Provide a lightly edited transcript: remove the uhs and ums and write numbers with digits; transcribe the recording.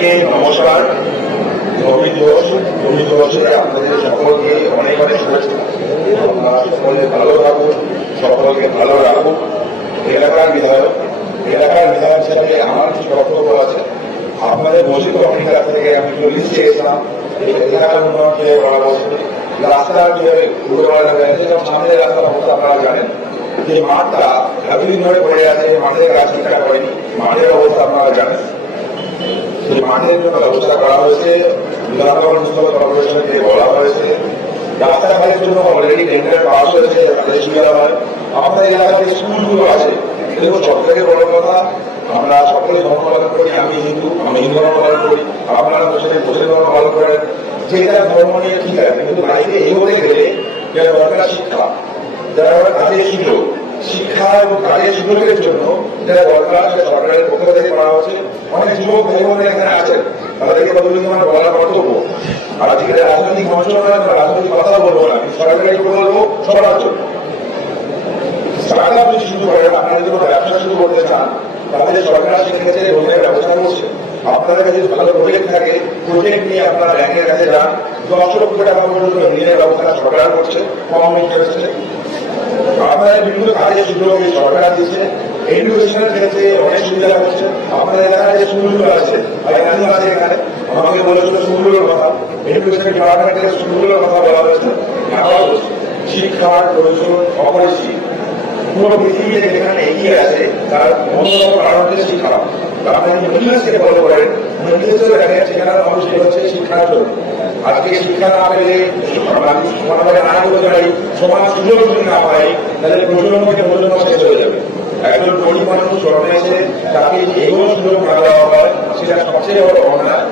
সবাইকে নমস্কার। নবী দিবসে আপনাদের সকলকে অনেক অনেক শুভেচ্ছা। আপনারা সকলে ভালো থাকুন, সকলকে ভালো রাখুন। এলাকার বিধায়ক হিসাবে আমার কিছু বক্তব্য আছে। আপনাদের মসজিদ কমিটির কাছ থেকে আমি লিস্ট চেয়েছিলাম এলাকার উন্নয়নকে বলা বলছে, রাস্তা কিভাবে ঘুরে বলা যাবে, যেমন সামনের রাস্তার অবস্থা আপনারা জানেন। যে মাঠটা এতদিন ধরে পড়ে আছে, মাঠের কাজ ঠিকঠাক করেনি, মাঠের অবস্থা আপনারা জানেন। সেই মাঠের জন্য ব্যবস্থা করা হয়েছে, বিধাননগর মুনিসিপাল কর্পোরেশনকে বলা হয়েছে। রাস্তাঘাটের জন্য অলরেডি টেন্ডার পাস হয়েছে, তাদের সুবিধা হয়। আমাদের এলাকার যে স্কুলগুলো আছে, দেখুন সব থেকে বড় কথা, আমরা সকলে ধর্ম পালন করি। আমি হিন্দু ধর্ম পালন করি, আপনারা মুসলিম ধর্ম পালন করেন। যেটা ধর্ম নিয়ে ঠিক আছে, কিন্তু লাইফে এগোতে গেলে যেটা দরকার শিক্ষা, যারা কাজের সুযোগ, শিক্ষা এবং কাজের সুযোগের জন্য যেটা দরকার সেটা সরকারের পক্ষ থেকে করা হচ্ছে। অনেক যুবক ভাই বোনেরা এখানে আছেন, তাদেরকে বদলি আমার বলার কর্তব্য। আর আজকে রাজনৈতিক মন্ত্রণালয় আমরা রাজনৈতিক কথা বলবো না, সরকারের বলবো সবার জন্য। স্টার্টআপ যদি শুরু করেন, আপনারা যদি কোনো ব্যবসা শুরু করতে চান, তাহলে সরকার সেক্ষেত্রে লোনের ব্যবস্থা করছে। আপনাদের কাছে ভালো প্রজেক্ট থাকে, প্রজেক্ট নিয়ে আপনারা ব্যাংকের কাছে যান, 10 লক্ষ টাকা পর্যন্ত ঋণের ব্যবস্থা সরকার করছে, কম ইন্টারেস্টে। আপনাদের বিভিন্ন কাজের সুযোগ সরকার দিচ্ছে। এডুকেশনের ক্ষেত্রে অনেক সুবিধা হচ্ছে। আপনাদের এলাকায় যে স্কুলগুলো আছে, আছে এখানে আমাকে বলেছিল স্কুলগুলোর কথা, এডুকেশন ডিপার্টমেন্টের স্কুলগুলোর কথা বলা হয়েছে। এখন শিক্ষার প্রয়োজন অপরিসীম। পুরো পৃথিবীতে যেখানে এগিয়ে আছে তার অন্যতম কারণ হচ্ছে শিক্ষা। আপনি মিডিয়াসকে ফলো করেন, মিডিয়াসও দেখেন সেখানে মানুষ হচ্ছে শিক্ষার জন্য। আজকে শিক্ষা না পেলে সমাজে না করতে পারি, সমাজ সুযোগ যদি না পাই, তাহলে প্রজন্ম থেকে প্রজন্ম শেষ হয়ে যাবে। একজন গরিব মানুষ জন্মেছে, তাকে এগুলো সুযোগ না দেওয়া হয়, সেটা সবচেয়ে বড় অন্যায়।